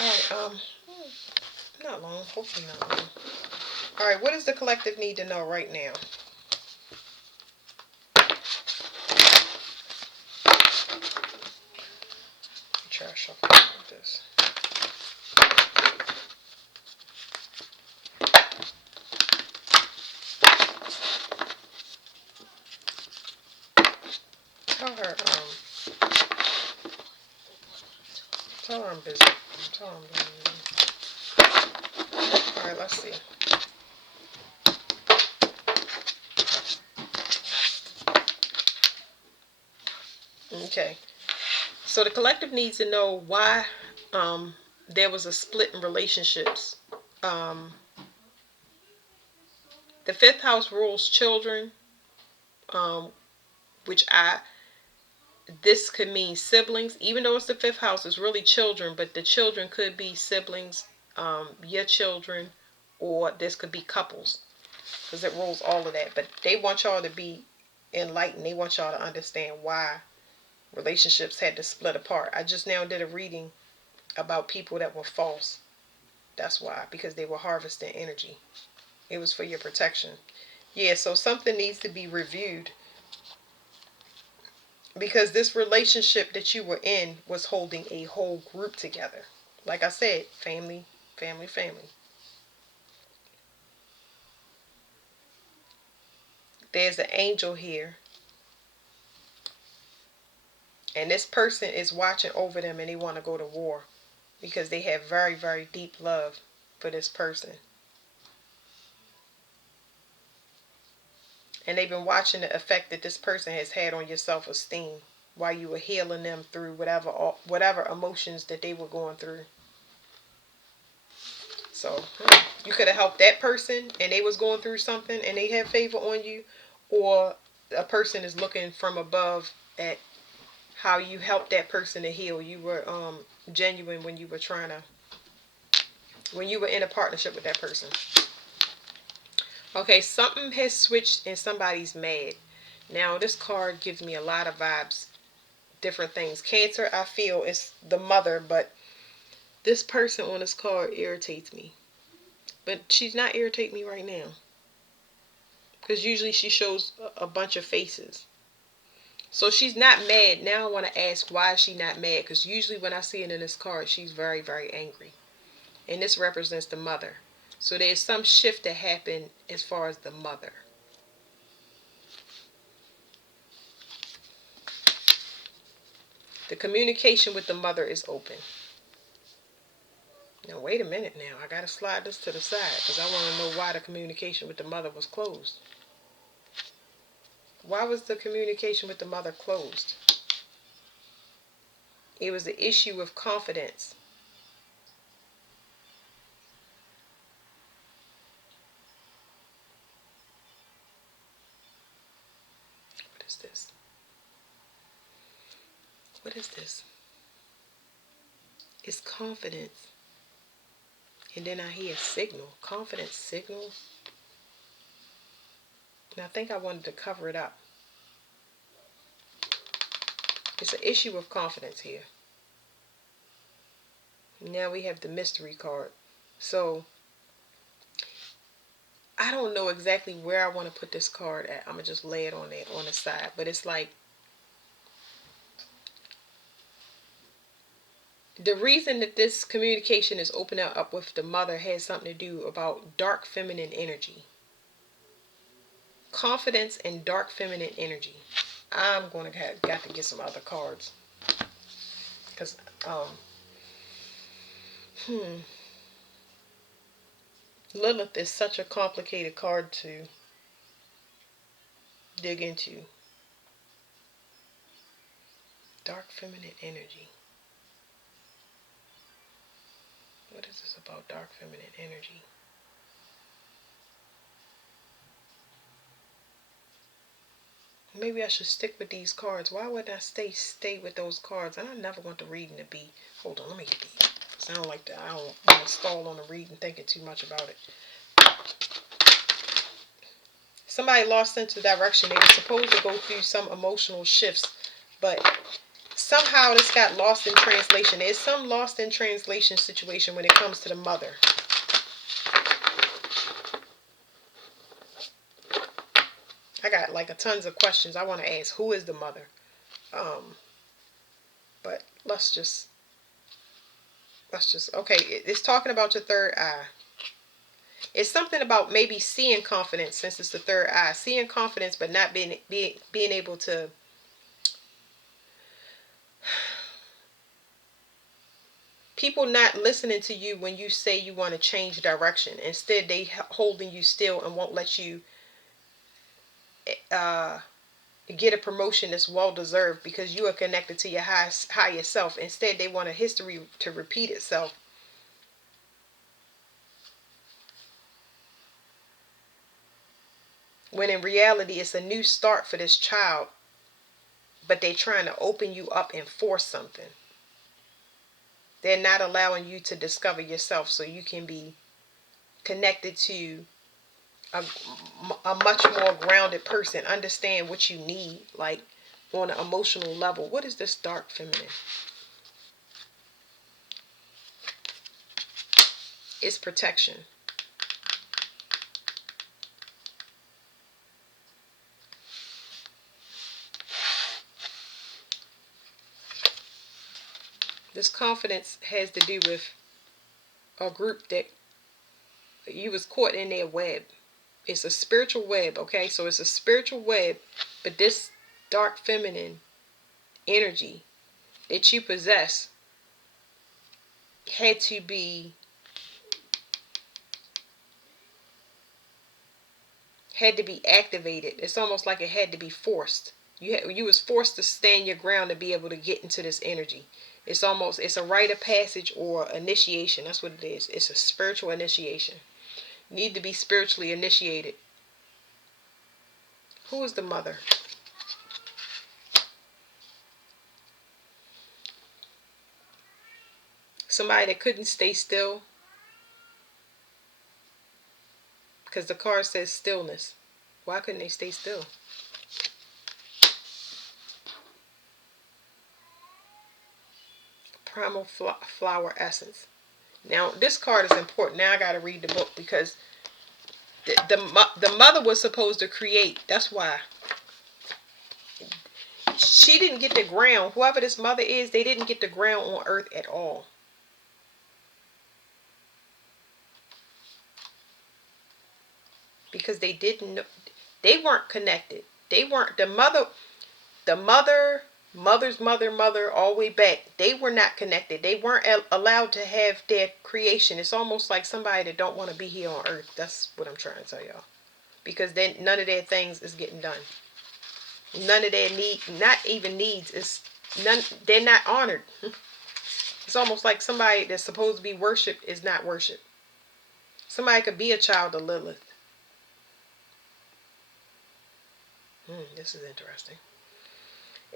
Alright, not long. Hopefully not long. Alright, what does the collective need to know right now? Try to shuffle like this. Tell her, tell her I'm busy. Tell her I'm busy. Alright, let's see. Okay. So the collective needs to know why there was a split in relationships. Um, the fifth house rules children, which this could mean siblings. Even though it's the fifth house, it's really children, but the children could be siblings, your children, or this could be couples, because it rules all of that. But they want y'all to be enlightened. They want y'all to understand why relationships had to split apart. I just now did a reading about people that were false. That's why, because they were harvesting energy. It was for your protection. Yeah, so something needs to be reviewed, because this relationship that you were in was holding a whole group together. Like I said, family, family, family. There's an angel here, and this person is watching over them, and they want to go to war because they have very, very deep love for this person. And they've been watching the effect that this person has had on your self-esteem while you were healing them through whatever emotions that they were going through. So you could have helped that person and they was going through something and they have favor on you, or a person is looking from above at how you helped that person to heal. You were genuine when you were when you were in a partnership with that person. Okay, something has switched and somebody's mad. Now this card gives me a lot of vibes, different things. Cancer, I feel, is the mother, but this person on this card irritates me. But she's not irritating me right now, because usually she shows a bunch of faces. So she's not mad. Now I want to ask, why is she not mad? Because usually when I see it in this card, she's very, very angry. And this represents the mother. So there's some shift that happened as far as the mother. The communication with the mother is open. Now wait a minute now. I got to slide this to the side because I want to know why the communication with the mother was closed. Why was the communication with the mother closed? It was the issue of confidence. What is this? What is this? It's confidence. And then I hear signal. Confidence signal. And I think I wanted to cover it up. It's an issue of confidence here. Now we have the mystery card. So I don't know exactly where I want to put this card at. I'm going to just lay it on the side. But it's like, the reason that this communication is opening up with the mother has something to do about dark feminine energy. Confidence and dark feminine energy. I'm going to got to get some other cards. Because, Lilith is such a complicated card to dig into. Dark feminine energy. What is this about dark feminine energy? Maybe I should stick with these cards. Why would I stay with those cards? And I never want the reading to be... Hold on, let me get these. Because I don't like that. I don't want to stall on the reading thinking too much about it. Somebody lost sense of direction. They were supposed to go through some emotional shifts, but somehow this got lost in translation. There's some lost in translation situation when it comes to the mother. I got like a tons of questions I want to ask. Who is the mother? But let's just okay. It's talking about your third eye. It's something about maybe seeing confidence, since it's the third eye. Seeing confidence, but not being able to. People not listening to you when you say you want to change direction. Instead, they holding you still and won't let you get a promotion that's well deserved because you are connected to your higher self. Instead, they want a history to repeat itself. When in reality, it's a new start for this child, but they're trying to open you up and force something. They're not allowing you to discover yourself so you can be connected to a much more grounded person. Understand what you need, like on an emotional level. What is this dark feminine? It's protection. This confidence has to do with a group that you was caught in their web. It's a spiritual web, okay? So it's a spiritual web, but this dark feminine energy that you possess had to be activated. It's almost like it had to be forced. You was forced to stand your ground to be able to get into this energy. It's a rite of passage or initiation. That's what it is. It's a spiritual initiation. You need to be spiritually initiated. Who is the mother? Somebody that couldn't stay still, because the card says stillness. Why couldn't they stay still? Primal flower essence. Now this card is important. Now I got to read the book because the mother was supposed to create. That's why she didn't get the ground. Whoever this mother is, they didn't get the ground on earth at all. Because they didn't know, they weren't connected. They weren't the mother's mother all the way back. They were not connected. They weren't allowed to have their creation. It's almost like somebody that don't want to be here on earth. That's what I'm trying to tell y'all. Because then none of their things is getting done. None of their not even needs, is none. They're not honored. It's almost like somebody that's supposed to be worshipped is not worshipped. Somebody could be a child of Lilith. This is interesting.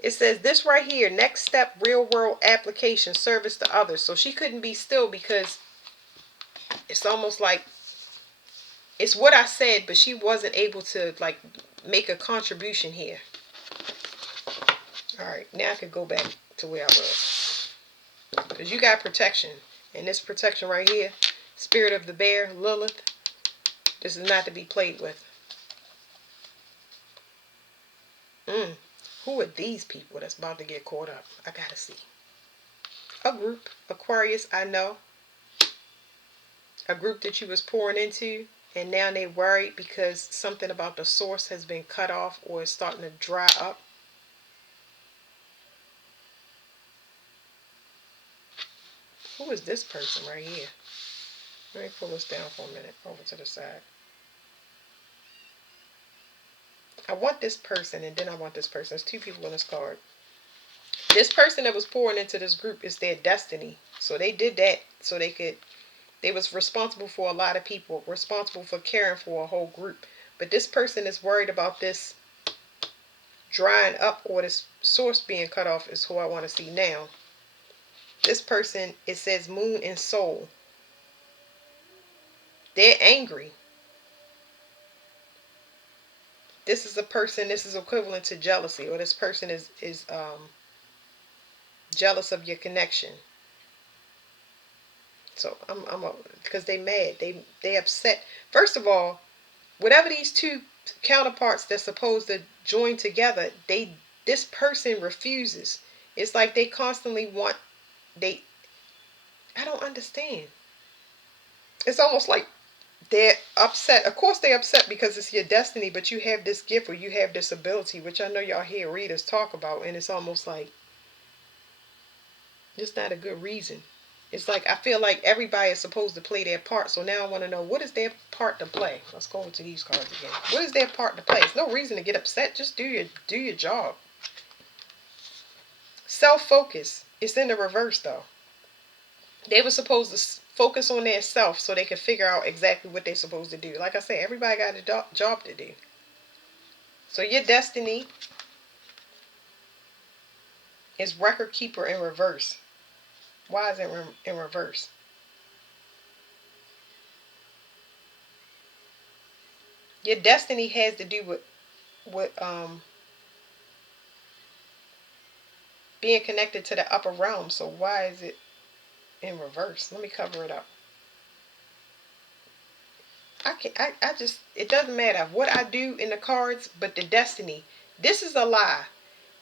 It says this right here, next step, real world application, service to others. So she couldn't be still because it's almost like it's what I said, but she wasn't able to like make a contribution here. All right, now I could go back to where I was. Because you got protection. And this protection right here, spirit of the bear, Lilith, this is not to be played with. Who are these people that's about to get caught up? I gotta see. A group, Aquarius, I know. A group that you was pouring into, and now they worried because something about the source has been cut off or is starting to dry up. Who is this person right here? Let me pull this down for a minute, over to the side. I want this person and then I want this person. There's two people on this card. This person that was pouring into this group is their destiny. So they did that so they was responsible for a lot of people, responsible for caring for a whole group. But this person is worried about this drying up or this source being cut off is who I want to see now. This person, it says moon and soul. They're angry. This is a person, this is equivalent to jealousy, or this person is jealous of your connection. So because they mad, they upset. First of all, whatever these two counterparts that's supposed to join together, this person refuses. It's like they constantly want they. I don't understand. It's almost like they're upset. Of course, they're upset because it's your destiny, but you have this gift or you have this ability, which I know y'all hear readers talk about, and it's almost like it's not a good reason. It's like I feel like everybody is supposed to play their part. So now I want to know, what is their part to play? Let's go into these cards again. What is their part to play? There's no reason to get upset. Just do your job. Self-focus. It's in the reverse though. They were supposed to focus on their self so they could figure out exactly what they're supposed to do. Like I said, everybody got a job to do. So your destiny is record keeper in reverse. Why is it in reverse? Your destiny has to do with being connected to the upper realm. So why is it in reverse? Let me cover it up. I just, it doesn't matter what I do in the cards, but the destiny. This is a lie.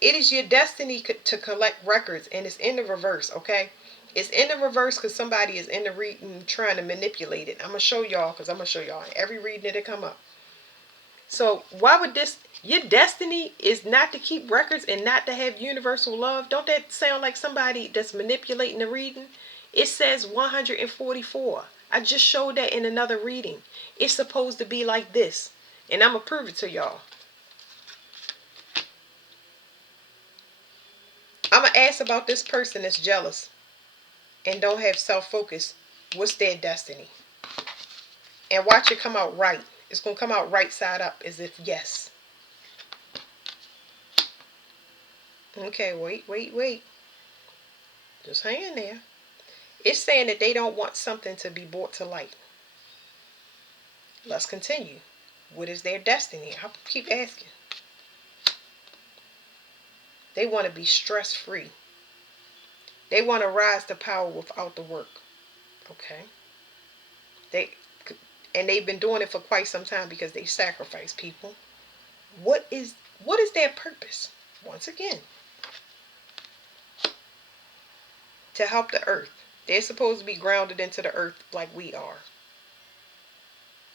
It is your destiny to collect records, and it's in the reverse, okay? It's in the reverse because somebody is in the reading trying to manipulate it. I'm going to show y'all because I'm going to show y'all in every reading that'll come up. So why would this, your destiny is not to keep records and not to have universal love? Don't that sound like somebody that's manipulating the reading? It says 144. I just showed that in another reading. It's supposed to be like this. And I'm going to prove it to y'all. I'm going to ask about this person that's jealous and don't have self-focus. What's their destiny? And watch it come out right. It's going to come out right side up as if yes. Okay, wait. Just hang in there. It's saying that they don't want something to be brought to light. Let's continue. What is their destiny? I'll keep asking. They want to be stress-free. They want to rise to power without the work. Okay. They and they've been doing it for quite some time because they sacrifice people. What is their purpose? Once again, to help the earth. They're supposed to be grounded into the earth like we are.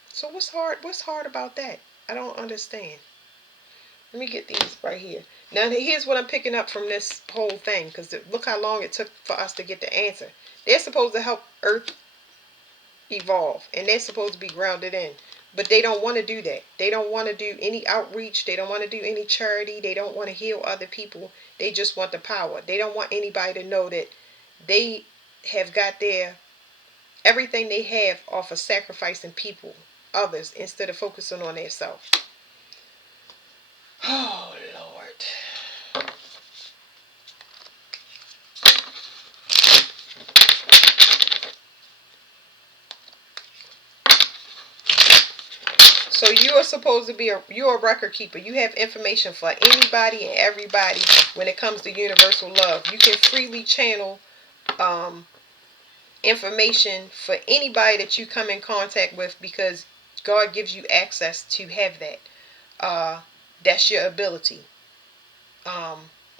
So what's hard about that? I don't understand. Let me get these right here. Now here's what I'm picking up from this whole thing, because look how long it took for us to get the answer. They're supposed to help earth evolve, and they're supposed to be grounded in, but they don't want to do that. They don't want to do any outreach. They don't want to do any charity. They don't want to heal other people. They just want the power. They don't want anybody to know that they have got their everything they have off of sacrificing people, others, instead of focusing on themselves. Oh Lord. So you are supposed to be you're a record keeper. You have information for anybody and everybody when it comes to universal love. You can freely channel information for anybody that you come in contact with because God gives you access to have that. That's your ability. Um,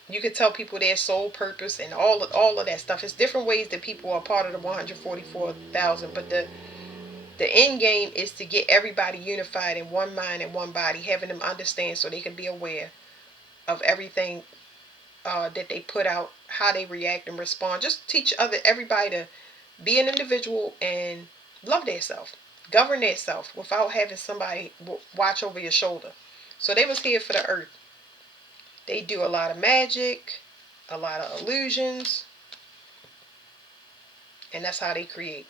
you can tell people their soul purpose and all of that stuff. It's different ways that people are part of the 144,000, but the end game is to get everybody unified in one mind and one body, having them understand so they can be aware of everything that they put out, how they react and respond. Just teach everybody to be an individual and love themselves, govern themselves without having somebody watch over your shoulder. So they was here for the earth. They do a lot of magic, a lot of illusions, and that's how they create.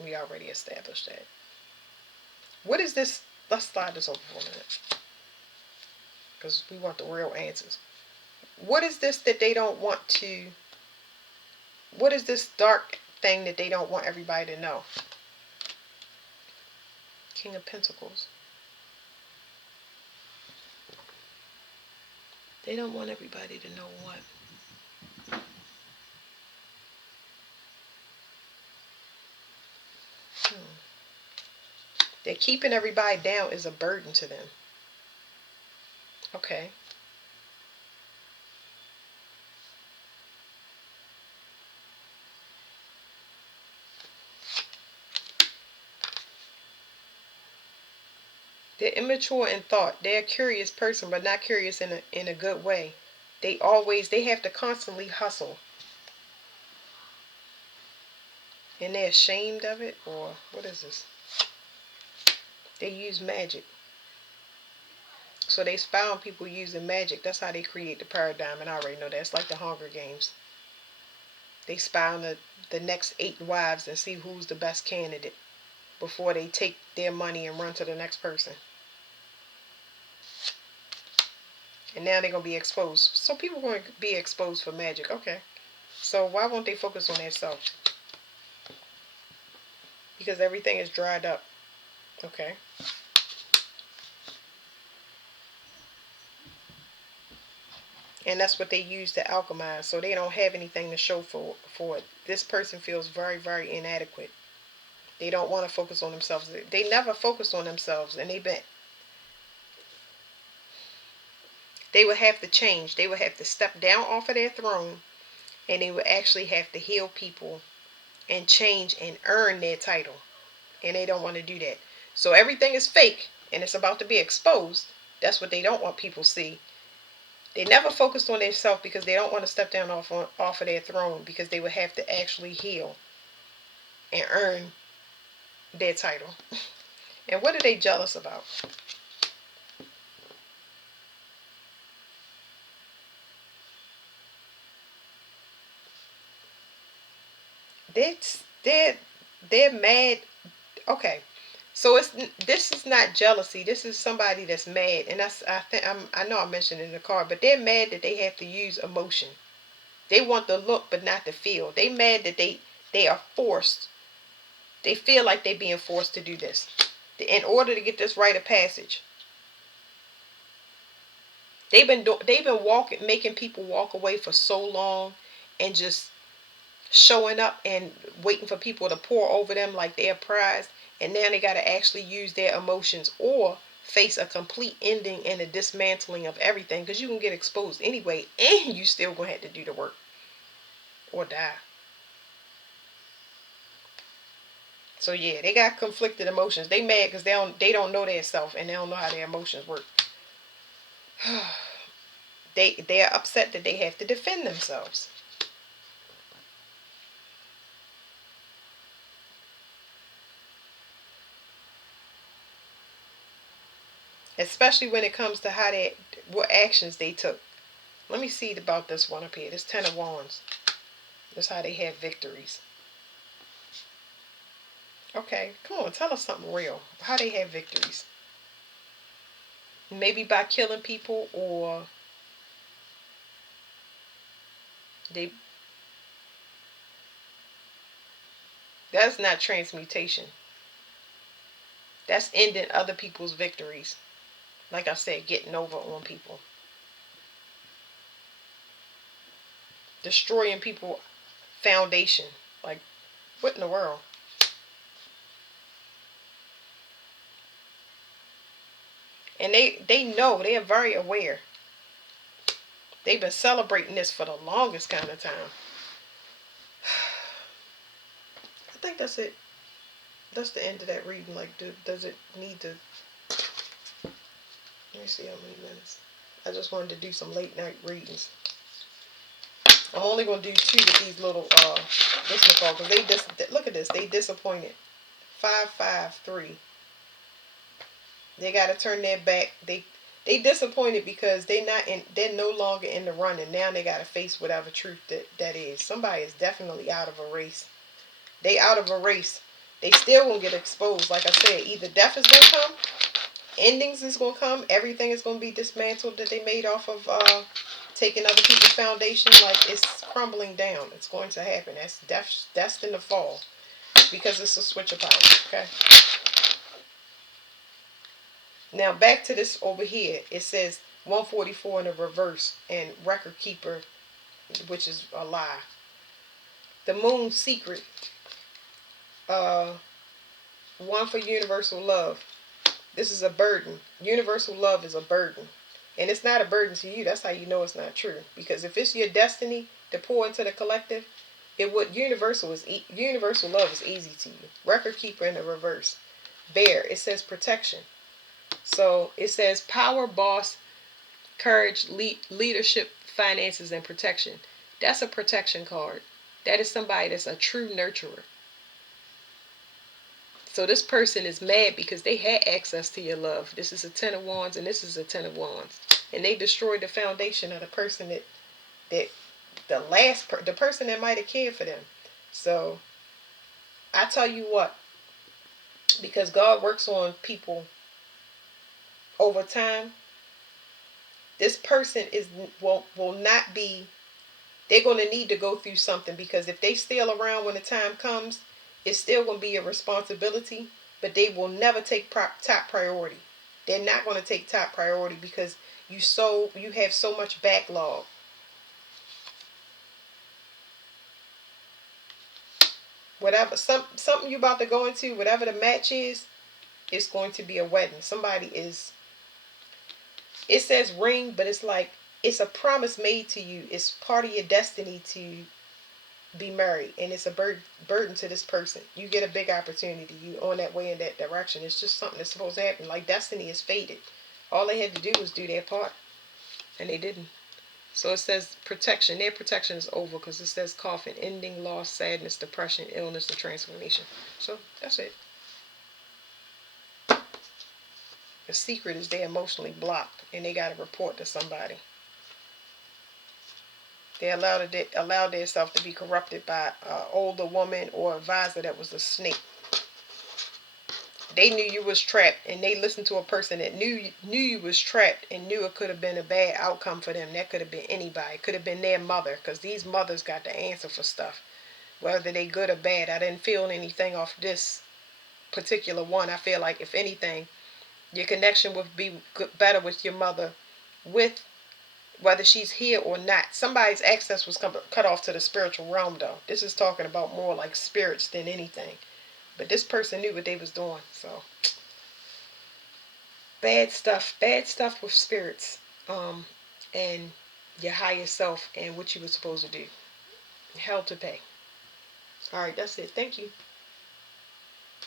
We already established that. What is this? Let's slide this over for a minute because we want the real answers. What is this that they don't want to? What is this dark thing that they don't want everybody to know? King of Pentacles. They don't want everybody to know what? That keeping everybody down is a burden to them. Okay. They're immature in thought. They're a curious person, but not curious in a good way. They have to constantly hustle. And they're ashamed of it, or what is this? They use magic. So they spy on people using magic. That's how they create the paradigm, and I already know that. It's like the Hunger Games. They spy on the next 8 wives and see who's the best candidate before they take their money and run to the next person. And now they're going to be exposed. So people are going to be exposed for magic. Okay. So why won't they focus on themselves? Because everything is dried up. Okay. And that's what they use to alchemize. So they don't have anything to show for it. This person feels very, very inadequate. They don't want to focus on themselves. They never focus on themselves. And they would have to change. They would have to step down off of their throne. And they would actually have to heal people and change and earn their title. And they don't want to do that. So everything is fake. And it's about to be exposed. That's what they don't want people to see. They never focused on themselves because they don't want to step down off of their throne, because they would have to actually heal and earn their title. And what are they jealous about? They're they're mad. Okay, so this is not jealousy. This is somebody that's mad, and I know I mentioned it in the card, but they're mad that they have to use emotion. They want the look, but not the feel. They mad that they are forced. They feel like they're being forced to do this in order to get this rite of passage. They've been making people walk away for so long, and just showing up and waiting for people to pour over them like they're prized. And now they got to actually use their emotions or face a complete ending and a dismantling of everything, because you can get exposed anyway, and you still gonna have to do the work or die. So yeah, they got conflicted emotions. They mad because they don't know their self, and they don't know how their emotions work. They are upset that they have to defend themselves. Especially when it comes to what actions they took. Let me see about this one up here. This 10 of Wands. That's how they have victories. Okay, come on, tell us something real. How they have victories. Maybe by killing people, or they that's not transmutation. That's ending other people's victories. Like I said, getting over on people. Destroying people foundation. Like, what in the world? And they know, they are very aware. They've been celebrating this for the longest kind of time. I think that's it. That's the end of that reading. Like, does it need to? Let me see how many minutes. I just wanted to do some late night readings. I'm only gonna do 2 with these little this one because look at this. They disappointed. 553. They got to turn their back. They disappointed because they're no longer in the running. Now they got to face whatever truth that is. Somebody is definitely out of a race. They out of a race. They still gonna get exposed. Like I said, either death is gonna come, endings is gonna come, everything is gonna be dismantled that they made off of taking other people's foundation. Like, it's crumbling down. It's going to happen. That's destined to fall, because it's a switch of power. Okay. Now back to this over here. It says 144 in the reverse, and record keeper, which is a lie. The moon's secret. Uh, One for universal love. This is a burden. Universal love is a burden. And it's not a burden to you. That's how you know it's not true. Because if it's your destiny to pour into the collective, it would universal love is easy to you. Record keeper in the reverse. Bear, it says protection. So it says power, boss, courage, leadership, finances, and protection. That's a protection card. That is somebody that's a true nurturer. So this person is mad because they had access to your love. This is a Ten of Wands and this is a Ten of Wands. And they destroyed the foundation of the person that the person that might have cared for them. So I tell you what, because God works on people over time, this person will not be, they're going to need to go through something, because if they still around when the time comes, it's still going to be a responsibility, but they will never take top priority. They're not going to take top priority because you have so much backlog. Whatever something you about to go into, whatever the match is, it's going to be a wedding. Somebody is, it says ring, but it's like it's a promise made to you. It's part of your destiny to be married, and it's a burden to this person. You get a big opportunity, you on that way in that direction. It's just something that's supposed to happen. Like destiny is fated. All they had to do was do their part, and they didn't. So it says protection. Their protection is over because it says coffin, ending, loss, sadness, depression, illness, and transformation. So that's it. The secret is they're emotionally blocked and they got to report to somebody. They allowed themselves to be corrupted by an older woman or advisor that was a snake. They knew you was trapped, and they listened to a person that knew you was trapped and knew it could have been a bad outcome for them. That could have been anybody. It could have been their mother, because these mothers got the answer for stuff, whether they good or bad. I didn't feel anything off this particular one. I feel like if anything, your connection would be better with your mother, with whether she's here or not. Somebody's access was cut off to the spiritual realm, though. This is talking about more like spirits than anything. But this person knew what they was doing. So bad stuff with spirits, and your higher self and what you were supposed to do. Hell to pay. All right, that's it. Thank you.